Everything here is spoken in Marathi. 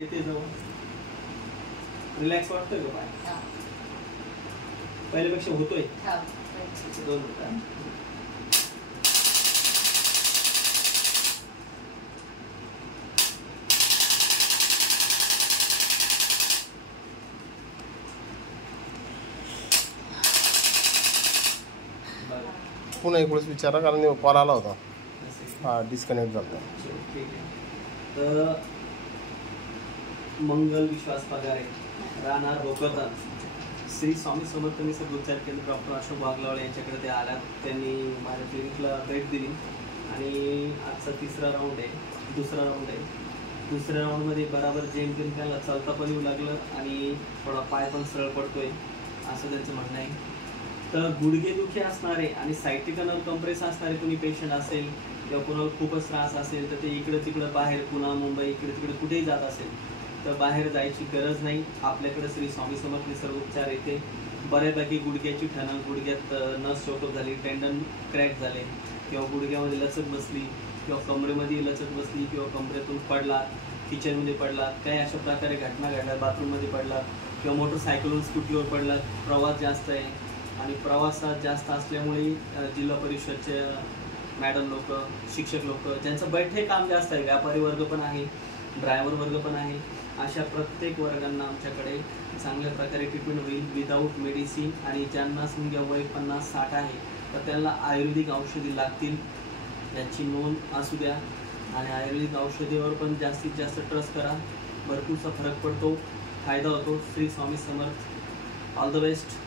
इथे जाऊ रिलॅक्स वाटतोय का पाय? पहिल्यापेक्षा होतोय? दोन मिनिटं. पुन्हा एक वेळेस विचारा, कारण कॉल आला होता. हा, डिस्कनेक्ट झाला. ठीक आहे. तर मंगल विश्वास पगारे, राहणार भोकरदन, श्री स्वामी समर्थ निसर्ग उपचार केंद्र डॉक्टर अशोक वाघलावळे यांच्याकडे ते आल्यात. त्यांनी माझ्या क्लिनिकला भेट दिली आणि आजचा तिसरा राऊंड आहे, दुसरा राऊंड आहे. दुसऱ्या राऊंडमध्ये बराबर जेमतेम त्यांना चालता पण येऊ लागलं आणि थोडा पाय पण सरळ पडतोय असं त्यांचं म्हणणं आहे. तर गुडघेदुखी असणारे आणि सायटिका नर्व्ह कंप्रेस असणारे कोणी पेशंट असेल किंवा कोणाला खूपच त्रास असेल तर ते इकडं तिकडं बाहेर पुणा मुंबई इकडे तिकडे कुठेही जात असेल तर बाहेर जायची गरज नाही. आपल्याकडे श्री स्वामी समर्थ निसर्ग उपचार येते. बऱ्यापैकी गुडघ्याची ठणक, गुडघ्यात नस चोकअप झाली, टेंडन क्रॅक झाले किंवा गुडघ्यामध्ये लचक बसली किंवा कमरेमध्ये लचक बसली किंवा कमरेतून पडला, किचनमध्ये पडला, काही अशा प्रकारे घटना घडल्या, बाथरूममध्ये पडला किंवा मोटरसायकलवरून स्कूटीवर पडला, प्रवास जास्त आहे आणि प्रवासात जास्त असल्यामुळे जिल्हा परिषदचे मॅडम लोक, शिक्षक लोक ज्यांचं बैठे काम जास्त आहे, व्यापारी वर्ग पण आहे, ड्रायव्हर वर्ग पण आहे, अशा प्रत्येक वर्गांना आमच्याकडे चांगल्या प्रकारे ट्रीटमेंट होईल विदाऊट मेडिसिन. आणि ज्यांना समजा वय 50-60 आहे तर त्यांना आयुर्वेदिक औषधी लागतील याची नोंद असू द्या. आणि आयुर्वेदिक औषधीवर पण जास्तीत जास्त ट्रस्ट करा, भरपूरसा फरक पडतो, फायदा होतो. Shri Swami Samarth. All the best.